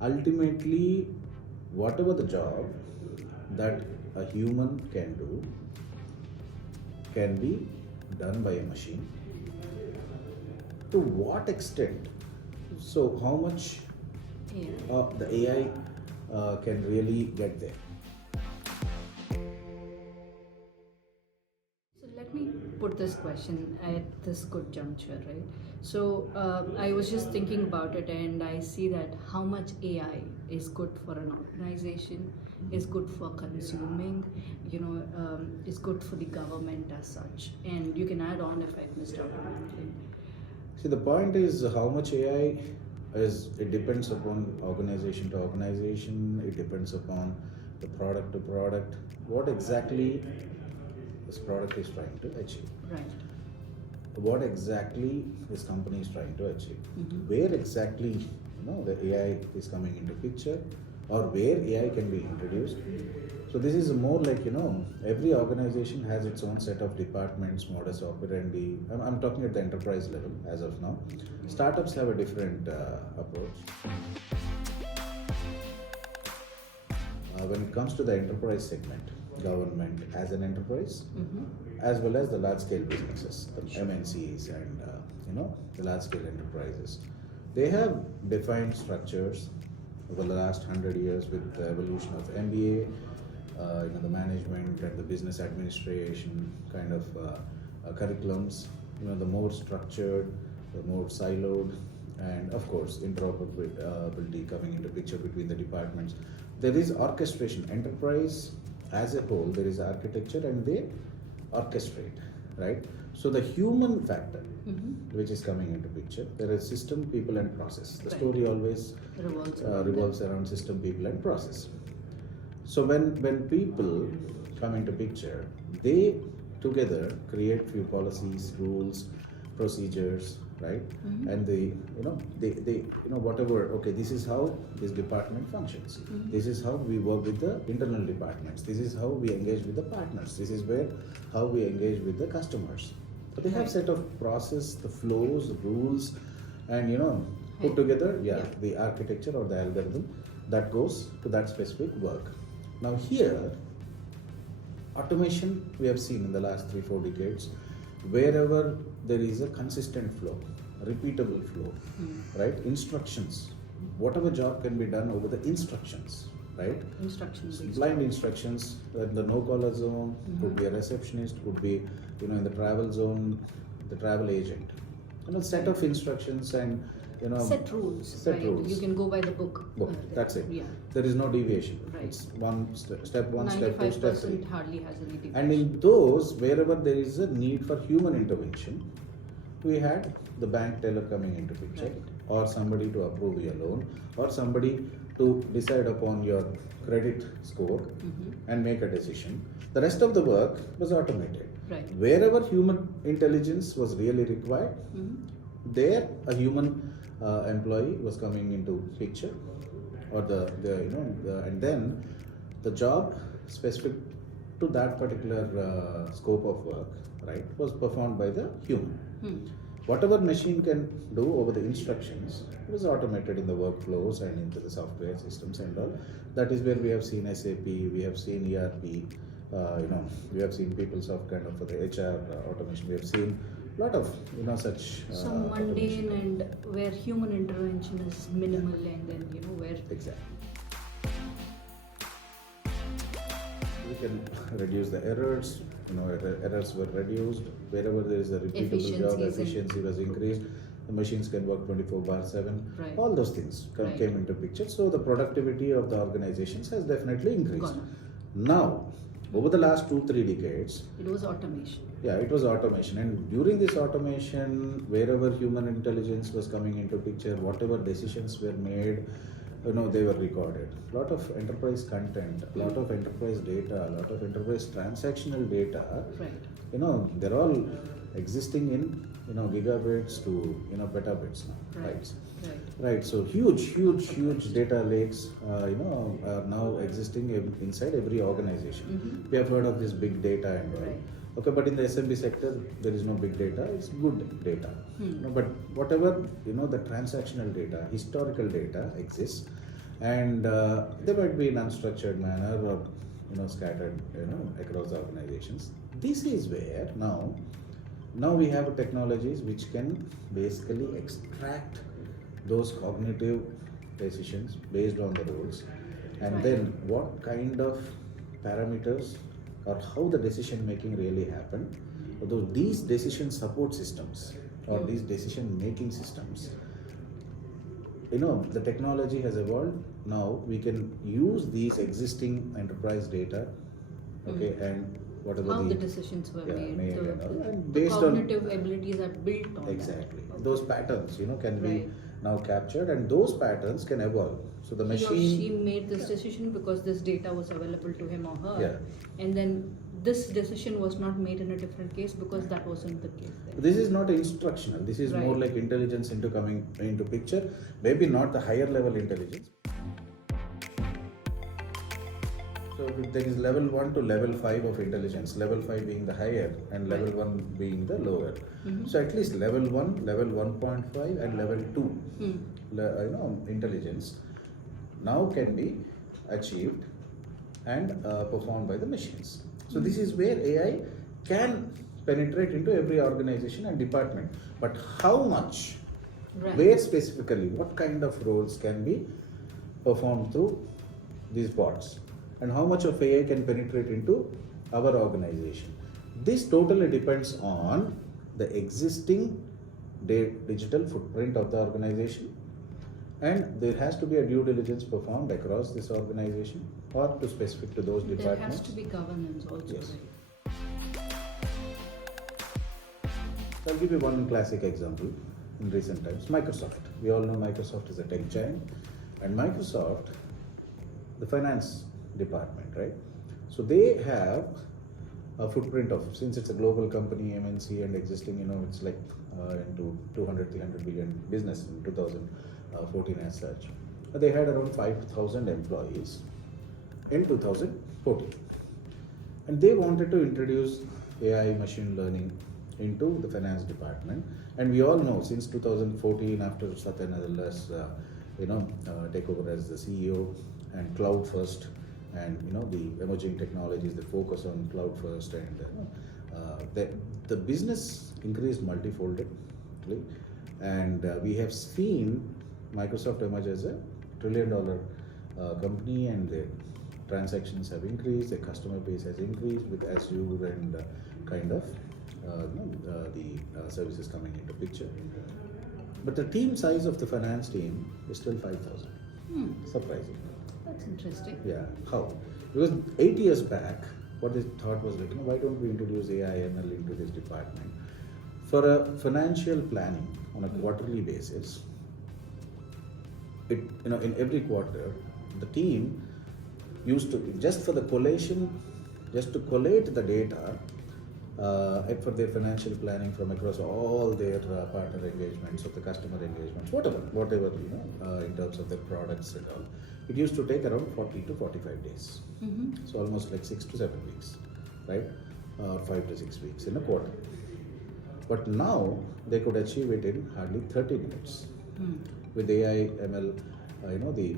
Ultimately, whatever the job that a human can do can be done by a machine. To what extent? So, how much the AI can really get there? So let me put this question at this good juncture, right? So I was just thinking about it, and I see that how much AI is good for an organization, is good for consuming, is good for the government as such. And you can add on if I've missed out on anything. See, the point is how much AI is, it depends upon organization to organization, it depends upon the product to product, what exactly this product is trying to achieve. Right. What exactly this company is trying to achieve. Mm-hmm. Where exactly the AI is coming into picture, or where AI can be introduced. So this is more like every organization has its own set of departments, modus operandi. I'm talking at the enterprise level as of now. Startups have a different approach. When it comes to the enterprise segment, government as an enterprise, as well as the large scale businesses, the MNCs and the large scale enterprises, they have defined structures over the last 100 years with the evolution of MBA, the management and the business administration kind of curriculums. The more structured, the more siloed, and of course interoperability coming into picture between the departments. There is orchestration. Enterprise as a whole, there is architecture and they orchestrate, right? So the human factor, which is coming into picture, there is system, people and process. The story always revolves around system, people and process. So when people come into picture, they together create few policies, rules, procedures, right? And they whatever. Okay, this is how this department functions. This is how we work with the internal departments. This is how we engage with the partners. This is how we engage with the customers. So they have set of process, the flows, rules, and put together the architecture or the algorithm that goes to that specific work. Now here, automation we have seen in the last 3-4 decades, wherever there is a consistent flow, repeatable flow, right? Instructions, whatever job can be done over the instructions, right? Instructions. Blind instructions. In the no-caller zone, could be a receptionist, could be in the travel zone, the travel agent. Set of instructions and set rules. Set rules. You can go by the book. That's it. Yeah. There is no deviation. Right. It's step one, step two, step three. 95% hardly has any deviation. And in those, wherever there is a need for human intervention, we had the bank teller coming into picture, or somebody to approve your loan, or somebody to decide upon your credit score and make a decision. The rest of the work was automated. Right. Wherever human intelligence was really required, there a human employee was coming into picture, or and then the job specific to that particular scope of work, right, was performed by the human. Whatever machine can do over the instructions was automated in the workflows and into the software systems and all. That is where we have seen SAP, we have seen ERP, we have seen PeopleSoft kind of for the HR automation. We have seen a lot of such. So mundane and where human intervention is minimal, and then where exactly. We can reduce the errors. Errors were reduced. Wherever there is a repeatable job, efficiency was increased. The machines can work 24/7. Right. All those things came into picture. So the productivity of the organizations has definitely increased. Now, over the last 2-3 decades, it was automation. Yeah, it was automation, and during this automation, wherever human intelligence was coming into picture, whatever decisions were made, they were recorded. A lot of enterprise content, a lot of enterprise data, a lot of enterprise transactional data. Right. They're all existing in gigabits to petabits now. Right. So huge data lakes, are now existing inside every organization. We have heard of this big data and all. Right. Okay, but in the SMB sector, there is no big data. It's good data. But whatever the transactional data, historical data exists, and they might be in unstructured manner or scattered across the organizations. This is where now we have technologies which can basically extract those cognitive decisions based on the roles, and Right. then what kind of parameters or how the decision making really happen. Although these decision support systems or these decision making systems, the technology has evolved. Now we can use these existing enterprise data, okay, and whatever How the decisions were made, made and all, and the based cognitive abilities are built on exactly that. those patterns can be Right. now captured, and those patterns can evolve. So the He or machine, she made this decision because this data was available to him or her, Yeah. and then this decision was not made in a different case because that wasn't the case there. this is not instructional. This is more Right. like intelligence coming into picture. Maybe not the higher level intelligence. So there is level 1 to level 5 of intelligence, level 5 being the higher and level 1 being the lower. So at least level 1, level 1.5 and level 2 intelligence now can be achieved and performed by the machines. So this is where AI can penetrate into every organization and department. But how much, Right. where specifically, what kind of roles can be performed through these bots, and how much of AI can penetrate into our organization. This totally depends on the existing digital footprint of the organization, and there has to be a due diligence performed across this organization or to specific to those There departments. has to be governance also. Yes. Right? So I'll give you one classic example in recent times. Microsoft. We all know Microsoft is a tech giant, and Microsoft, the finance department, right? So they have a footprint of, since it's a global company, MNC, and existing, it's like into 200, 300 billion business in 2014 as such. They had around 5,000 employees in 2014. And they wanted to introduce AI machine learning into the finance department. And we all know since 2014, after Satya Nadella's take over as the CEO, and cloud first, and the emerging technologies, the focus on cloud first, and the business increased multifolded, and we have seen Microsoft emerge as a $1 trillion company, and their transactions have increased, their customer base has increased with Azure and kind of the services coming into picture. But the team size of the finance team is still 5,000. Surprising. That's interesting. Yeah. How? Because 8 years back, what they thought was like, why don't we introduce AI ML into this department? For a financial planning on a quarterly basis, in every quarter, the team used to, just for the collation, just to collate the data for their financial planning from across all their partner engagements, or the customer engagements, whatever in terms of their products and all. It used to take around 40 to 45 days. So almost like 6 to 7 weeks, right? 5 to 6 weeks in a quarter. But now they could achieve it in hardly 30 minutes with AI, ML, the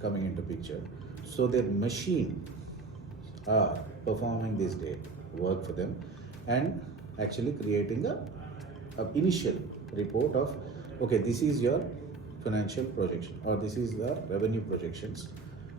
coming into picture. So their machine are performing this work for them, and actually creating a initial report of, okay, this is your financial projection, or this is the revenue projections,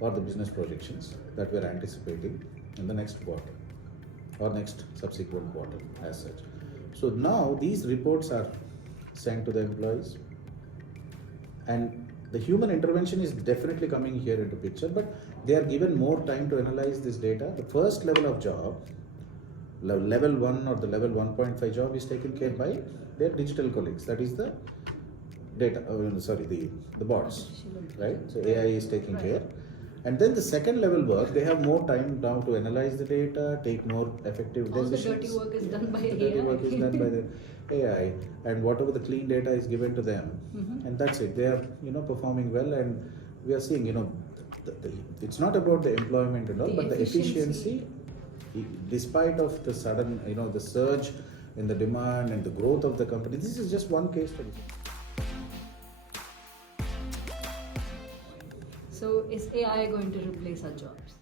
or the business projections that we're anticipating in the next quarter or next subsequent quarter as such. So now these reports are sent to the employees, and the human intervention is definitely coming here into picture, but they are given more time to analyze this data. The first level of job, level 1 or the level 1.5 job, is taken care by their digital colleagues. That is the data, the bots, right? So AI is taking care. And then the second level work, they have more time now to analyze the data, take more effective decisions. All the dirty work is done by The AI. dirty work is done by the AI, and whatever the clean data is given to them, and that's it. They are performing well, and we are seeing it's not about the employment and all, The but the efficiency. efficiency, despite of the sudden the surge in the demand and the growth of the company. This is just one case study. So is AI going to replace our jobs?